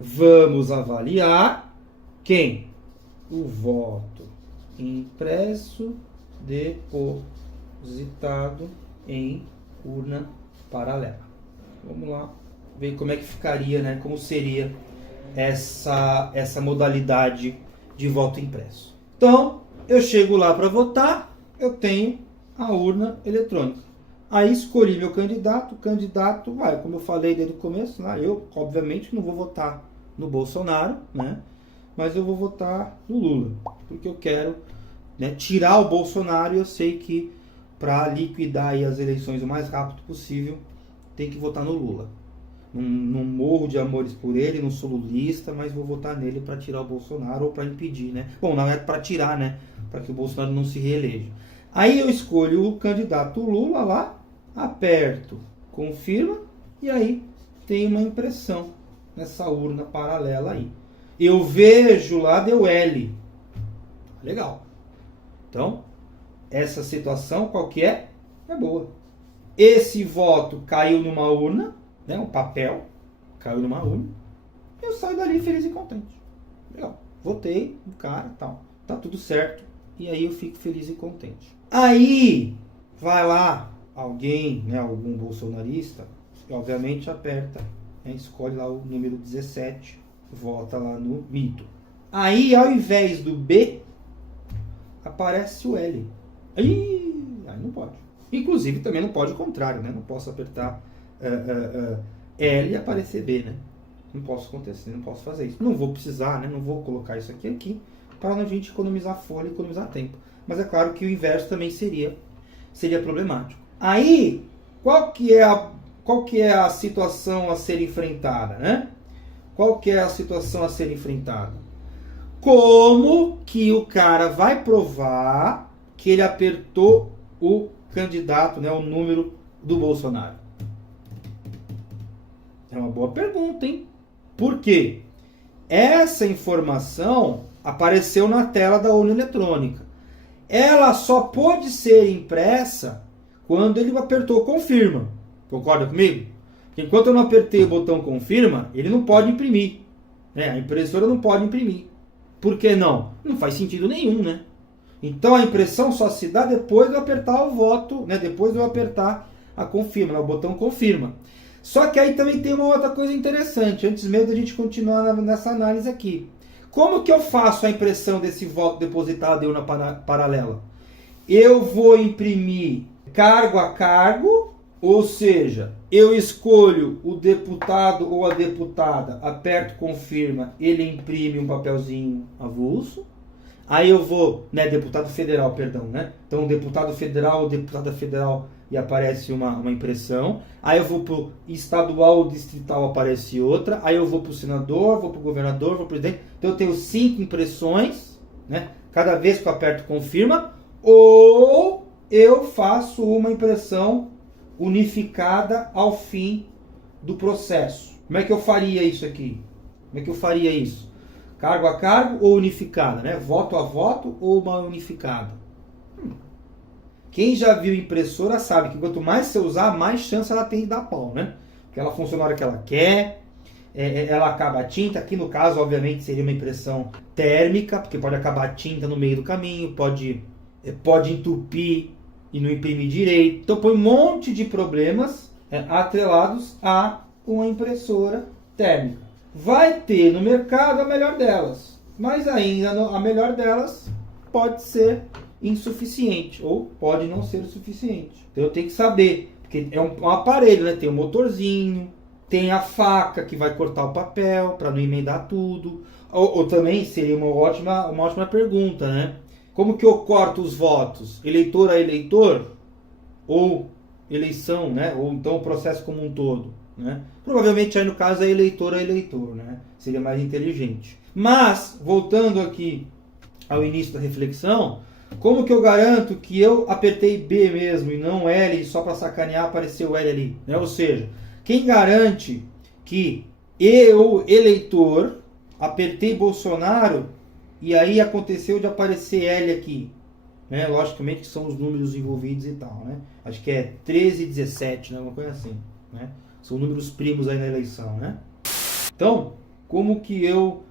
Vamos avaliar quem? O voto impresso depositado em urna paralela. Vamos lá ver como é que ficaria, né? Como seria essa modalidade de voto impresso. Então, eu chego lá para votar, eu tenho a urna eletrônica. Aí escolhi meu candidato, o candidato vai, como eu falei desde o começo, né? Eu obviamente não vou votar no Bolsonaro, né? Mas eu vou votar no Lula, porque eu quero, né, tirar o Bolsonaro e eu sei que para liquidar aí as eleições o mais rápido possível, tem que votar no Lula. Não morro de amores por ele, não sou lulista, mas vou votar nele para tirar o Bolsonaro ou para impedir, né? Bom, não é para tirar, né? Para que o Bolsonaro não se reeleja. Aí eu escolho o candidato Lula lá, aperto, confirma, e aí tem uma impressão nessa urna paralela aí. Eu vejo lá, deu L. Legal. Então, essa situação qual que é? É boa. Esse voto caiu numa urna, né, um papel, caiu numa urna, eu saio dali feliz e contente. Legal. Votei no cara, tal. Tá tudo certo. E aí eu fico feliz e contente. Aí, vai lá alguém, né, algum bolsonarista, obviamente aperta, né, escolhe lá o número 17, vota lá no mito. Aí, ao invés do B, aparece o L. Aí não pode. Inclusive, também não pode o contrário, né? Não posso apertar L e aparecer B, né? Não posso acontecer, não posso fazer isso. Não vou precisar, né? Não vou colocar isso aqui para a gente economizar folha e economizar tempo. Mas é claro que o inverso também seria problemático. Aí, qual que é a situação a ser enfrentada, né? Qual que é a situação a ser enfrentada? Como que o cara vai provar que ele apertou o candidato, né, o número do Bolsonaro? É uma boa pergunta, hein? Por quê? Essa informação apareceu na tela da urna eletrônica. Ela só pode ser impressa quando ele apertou confirma. Concorda comigo? Porque enquanto eu não apertei o botão confirma, ele não pode imprimir, né? A impressora não pode imprimir. Por que não? Não faz sentido nenhum, né? Então a impressão só se dá depois de eu apertar o voto, né? Depois de eu apertar a confirma, né? O botão confirma. Só que aí também tem uma outra coisa interessante, antes mesmo da gente continuar nessa análise aqui. Como que eu faço a impressão desse voto depositado em urna paralela? Eu vou imprimir cargo a cargo, ou seja, eu escolho o deputado ou a deputada, aperto confirma, ele imprime um papelzinho avulso. Aí eu vou, né, deputado federal, perdão, né? Então, deputado federal ou deputada federal e aparece uma impressão. Aí eu vou pro estadual ou distrital, aparece outra. Aí eu vou pro senador, vou pro governador, vou pro presidente. Então eu tenho 5 impressões, né? Cada vez que eu aperto confirma. Ou eu faço uma impressão unificada ao fim do processo. Como é que eu faria isso aqui? Como é que eu faria isso? Cargo a cargo ou unificada, né? Voto a voto ou uma unificada? Quem já viu impressora sabe que quanto mais você usar, mais chance ela tem de dar pau, né? Porque ela funciona na hora que ela quer, ela acaba a tinta. Aqui no caso, obviamente, seria uma impressão térmica, porque pode acabar a tinta no meio do caminho, pode entupir e não imprimir direito. Então põe um monte de problemas atrelados a uma impressora térmica. Vai ter no mercado a melhor delas, mas ainda a melhor delas pode ser insuficiente ou pode não ser o suficiente. Então eu tenho que saber, porque é um aparelho, né? Tem um motorzinho, tem a faca que vai cortar o papel para não emendar tudo. Ou também seria uma ótima pergunta, né? Como que eu corto os votos? Eleitor a eleitor? Ou eleição, né? Ou então o processo como um todo, né? Provavelmente aí no caso é eleitor a eleitor, né? Seria mais inteligente. Mas, voltando aqui ao início da reflexão, como que eu garanto que eu apertei B mesmo e não L, só para sacanear apareceu L ali, né? Ou seja, quem garante que eu, eleitor, apertei Bolsonaro e aí aconteceu de aparecer L aqui, né? Logicamente que são os números envolvidos e tal, né? Acho que é 13 e 17, né? Uma coisa assim, né? São números primos aí na eleição, né? Então, Como que eu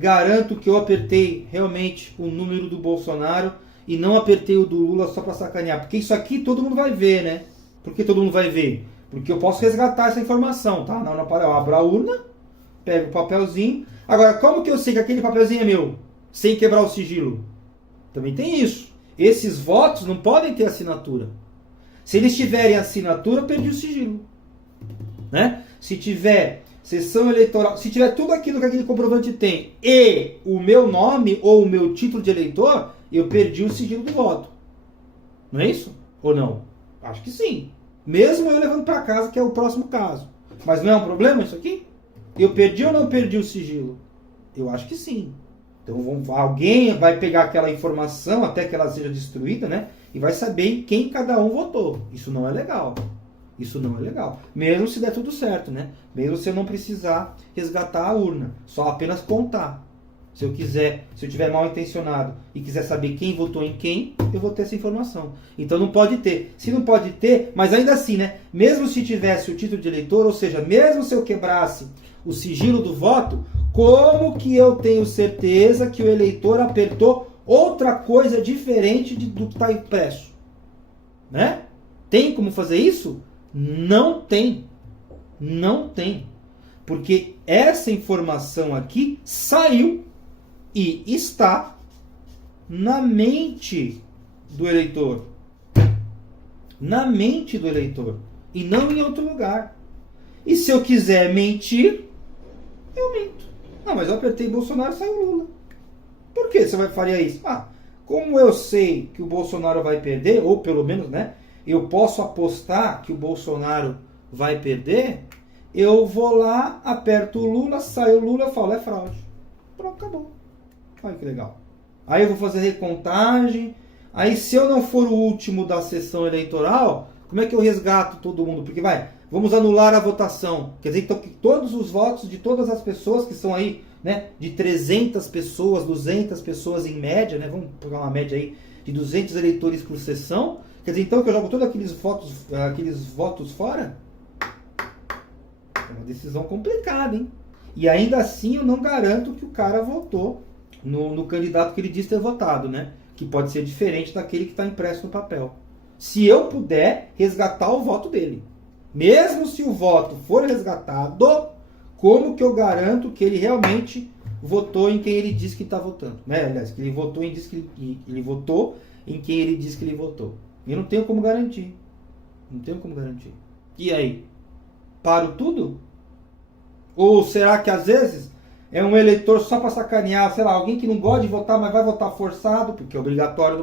garanto que eu apertei realmente o número do Bolsonaro e não apertei o do Lula só para sacanear? Porque isso aqui todo mundo vai ver, né? Por que todo mundo vai ver? Porque eu posso resgatar essa informação, tá? Na hora eu abro a urna, pego o papelzinho. Agora, como que eu sei que aquele papelzinho é meu? Sem quebrar o sigilo? Também tem isso. Esses votos não podem ter assinatura. Se eles tiverem assinatura, eu perdi o sigilo. Né? Se tiver sessão eleitoral, se tiver tudo aquilo que aquele comprovante tem e o meu nome ou o meu título de eleitor, eu perdi o sigilo do voto. Não é isso? Ou não? Acho que sim. Mesmo eu levando para casa, que é o próximo caso. Mas não é um problema isso aqui? Eu perdi ou não perdi o sigilo? Eu acho que sim. Então alguém vai pegar aquela informação até que ela seja destruída, né? E vai saber em quem cada um votou. Isso não é legal. Isso não é legal. Mesmo se der tudo certo, né? Mesmo se eu não precisar resgatar a urna. Só apenas contar. Se eu tiver mal intencionado e quiser saber quem votou em quem, eu vou ter essa informação. Então não pode ter. Se não pode ter, mas ainda assim, né? Mesmo se tivesse o título de eleitor, ou seja, mesmo se eu quebrasse o sigilo do voto, como que eu tenho certeza que o eleitor apertou outra coisa diferente do que está impresso? Né? Tem como fazer isso? Não tem. Não tem. Porque essa informação aqui saiu e está na mente do eleitor. Na mente do eleitor. E não em outro lugar. E se eu quiser mentir, eu minto. Não, mas eu apertei Bolsonaro e saiu Lula. Por que você faria isso? Como eu sei que o Bolsonaro vai perder, ou pelo menos, né, eu posso apostar que o Bolsonaro vai perder, eu vou lá, aperto o Lula, sai o Lula, falo, é fraude. Pronto, acabou. Olha que legal. Aí eu vou fazer recontagem. Aí se eu não for o último da sessão eleitoral, como é que eu resgato todo mundo? Porque vamos anular a votação. Quer dizer então que todos os votos de todas as pessoas que são aí, né, de 300 pessoas, 200 pessoas em média, né, vamos pegar uma média aí de 200 eleitores por sessão, quer dizer então que eu jogo todos aqueles votos fora? É uma decisão complicada, hein? E ainda assim eu não garanto que o cara votou no candidato que ele diz ter votado, né? Que pode ser diferente daquele que está impresso no papel. Se eu puder resgatar o voto dele. Mesmo se o voto for resgatado, como que eu garanto que ele realmente votou em quem ele diz que está votando? Né? Aliás, que ele votou em quem ele diz que ele votou. Eu não tenho como garantir. Não tenho como garantir. E aí? Paro tudo? Ou será que às vezes é um eleitor só para sacanear, sei lá, alguém que não gosta de votar, mas vai votar forçado, porque é obrigatório.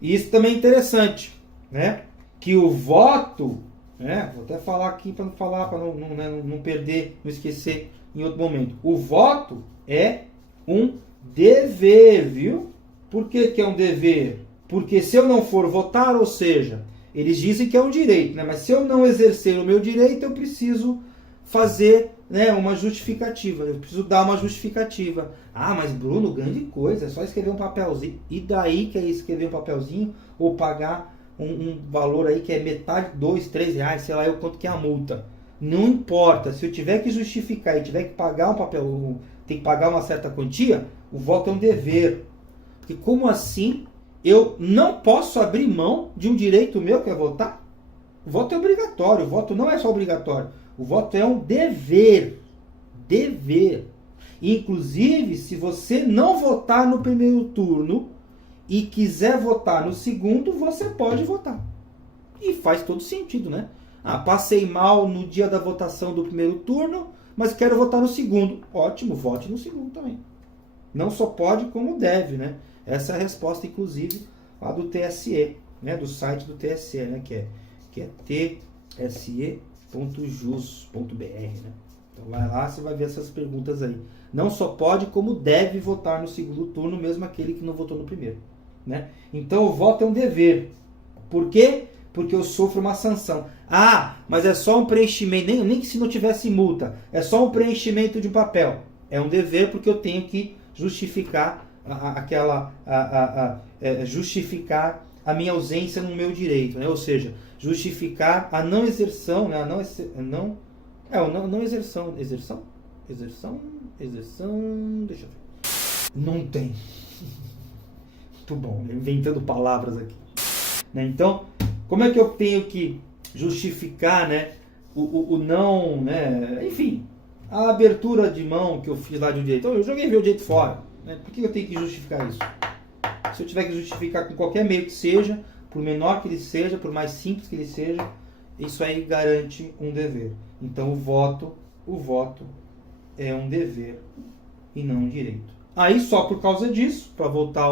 E isso também é interessante, né? Que o voto, né? Vou até falar aqui para não perder, não esquecer em outro momento. O voto é um dever, viu? Por que é um dever? Porque se eu não for votar, ou seja, eles dizem que é um direito, né? Mas se eu não exercer o meu direito, eu preciso fazer, né, uma justificativa. Eu preciso dar uma justificativa. Mas Bruno, grande coisa, é só escrever um papelzinho. E daí que é escrever um papelzinho ou pagar um valor aí que é metade, 2, 3 reais, sei lá eu quanto que é a multa. Não importa, se eu tiver que justificar e tiver que pagar um papel, tem que pagar uma certa quantia, o voto é um dever. Porque como assim eu não posso abrir mão de um direito meu que é votar? O voto é obrigatório, o voto não é só obrigatório. O voto é um dever. Dever. Inclusive, se você não votar no primeiro turno e quiser votar no segundo, você pode votar. E faz todo sentido, né? Passei mal no dia da votação do primeiro turno, mas quero votar no segundo. Ótimo, vote no segundo também. Não só pode, como deve, né? Essa é a resposta, inclusive, lá do TSE, né? Do site do TSE, né? Que é tse.jus.br, né? Então vai lá, você vai ver essas perguntas aí. Não só pode, como deve votar no segundo turno, mesmo aquele que não votou no primeiro, né? Então o voto é um dever. Por quê? Porque eu sofro uma sanção. Mas é só um preenchimento, nem que se não tivesse multa, é só um preenchimento de um papel. É um dever porque eu tenho que justificar justificar a minha ausência no meu direito, né? Ou seja, justificar a não exerção, né? Exerção? Exerção, deixa eu ver. Não tem. Muito bom, inventando palavras aqui. Né? Então, como é que eu tenho que justificar, né, o não, né, enfim, a abertura de mão que eu fiz lá de um direito? Eu joguei meu direito fora. Né? Por que eu tenho que justificar isso? Se eu tiver que justificar com qualquer meio que seja, por menor que ele seja, por mais simples que ele seja, isso aí garante um dever. Então o voto é um dever e não um direito. Aí só por causa disso, para voltar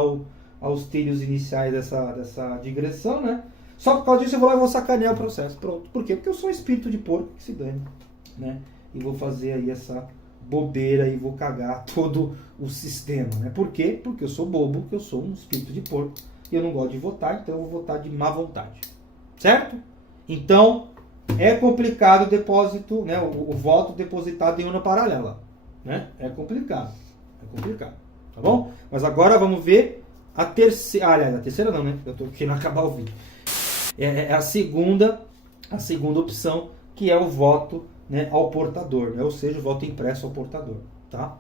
aos trilhos iniciais dessa digressão, né? Só por causa disso eu vou lá e vou sacanear o processo. Pronto. Por quê? Porque eu sou um espírito de porco que se dane, né? E vou fazer aí essa bobeira e vou cagar todo o sistema, né? Por quê? Porque eu sou bobo, porque eu sou um espírito de porco e eu não gosto de votar, então eu vou votar de má vontade. Certo? Então, é complicado o depósito, né? O voto depositado em urna paralela, né? É complicado, tá bom? Mas agora vamos ver a terceira, aliás, a terceira não, né? Eu tô querendo acabar o vídeo. É a segunda opção, que é o voto, né, ao portador, né? Ou seja, o voto impresso ao portador, tá?